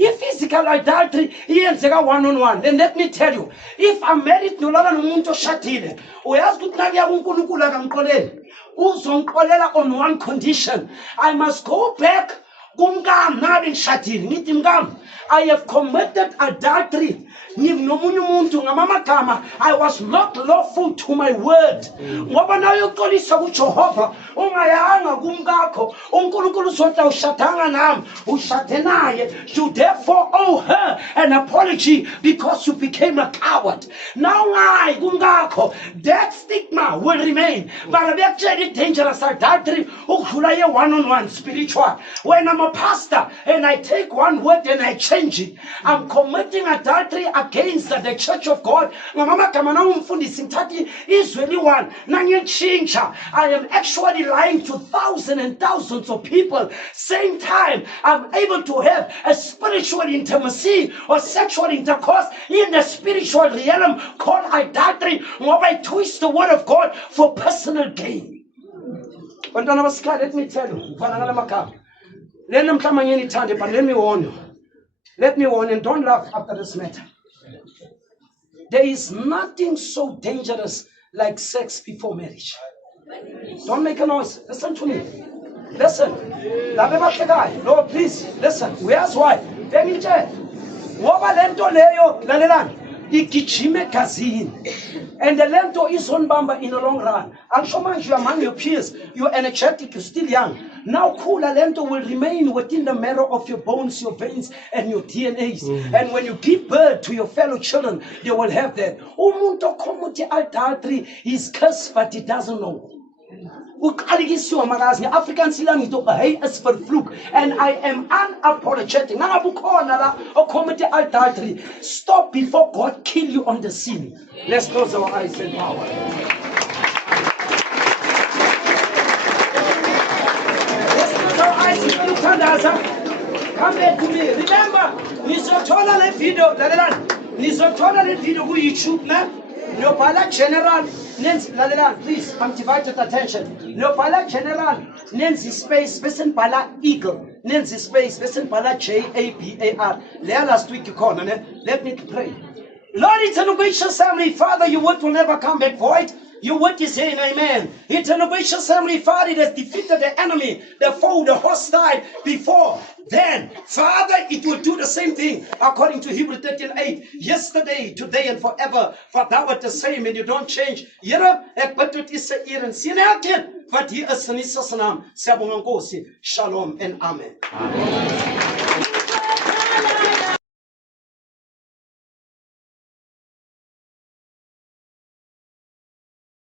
If physical adultery iyenzeka one-on-one, then let me tell you, if I'm married nolala nomuntu oshadile, uyazi ukuthi nakuya kuNkulunkulu akangiqoleli, uzongiqolela on one condition. I must go back kumkami nabe ngishadile ngithi mkami, I have committed adultery. I was not lawful to my word. Ngoba na uyoxolisa kuJehova ungayanga kumkakho, uNkulunkulu uzothi awushadanga nami, ushade naye. You therefore owe her an apology because you became a coward. Now ngayi kumkakho, that stigma will remain. But bekutshela dangerous adultery ukudlula ye one-on-one spiritual. When I'm a pastor and I take one word and I change it, I'm committing adultery against the church of God. I am actually lying to thousands and thousands of people. Same time, I'm able to have a spiritual intimacy or sexual intercourse in the spiritual realm called adultery. I twist the word of God for personal gain. Let me tell you, let me warn you. Let me warn you, don't laugh after this matter. There is nothing so dangerous like sex before marriage. Don't make a noise. Listen to me. Listen. No, please, listen. Where's why? And the lento is on bamba in the long run. I'm sure you among your peers, you're energetic, you're still young. Now cooler lento will remain within the marrow of your bones, your veins, and your DNAs. And when you give birth to your fellow children, they will have that. Umuntu community adultery is cursed, but he doesn't know. African silang ito hey as for fluke, and I am unapologetic. Community adultery. Stop before God kill you on the scene. Let's close our eyes and power. Let's close our eyes and come back to me. Remember, nizothola le video, nizothola le video ku YouTube na. Nyopala General Nancy Lalelan, please, I'm divided attention. Nyopala General Nancy Space, Bessen Pala Eagle, Nancy Space, Bessen Pala JABAR. Last week you called, let me pray. Lord, eternal gracious Heavenly Father, your word will never come back void. Your word is saying amen. Eternal gracious Heavenly Father, it has defeated the enemy, the foe, the hostile before. Then, Father, it will do the same thing according to Hebrews 13:8. Yesterday, today, and forever. For thou art the same and you don't change. Shalom and amen.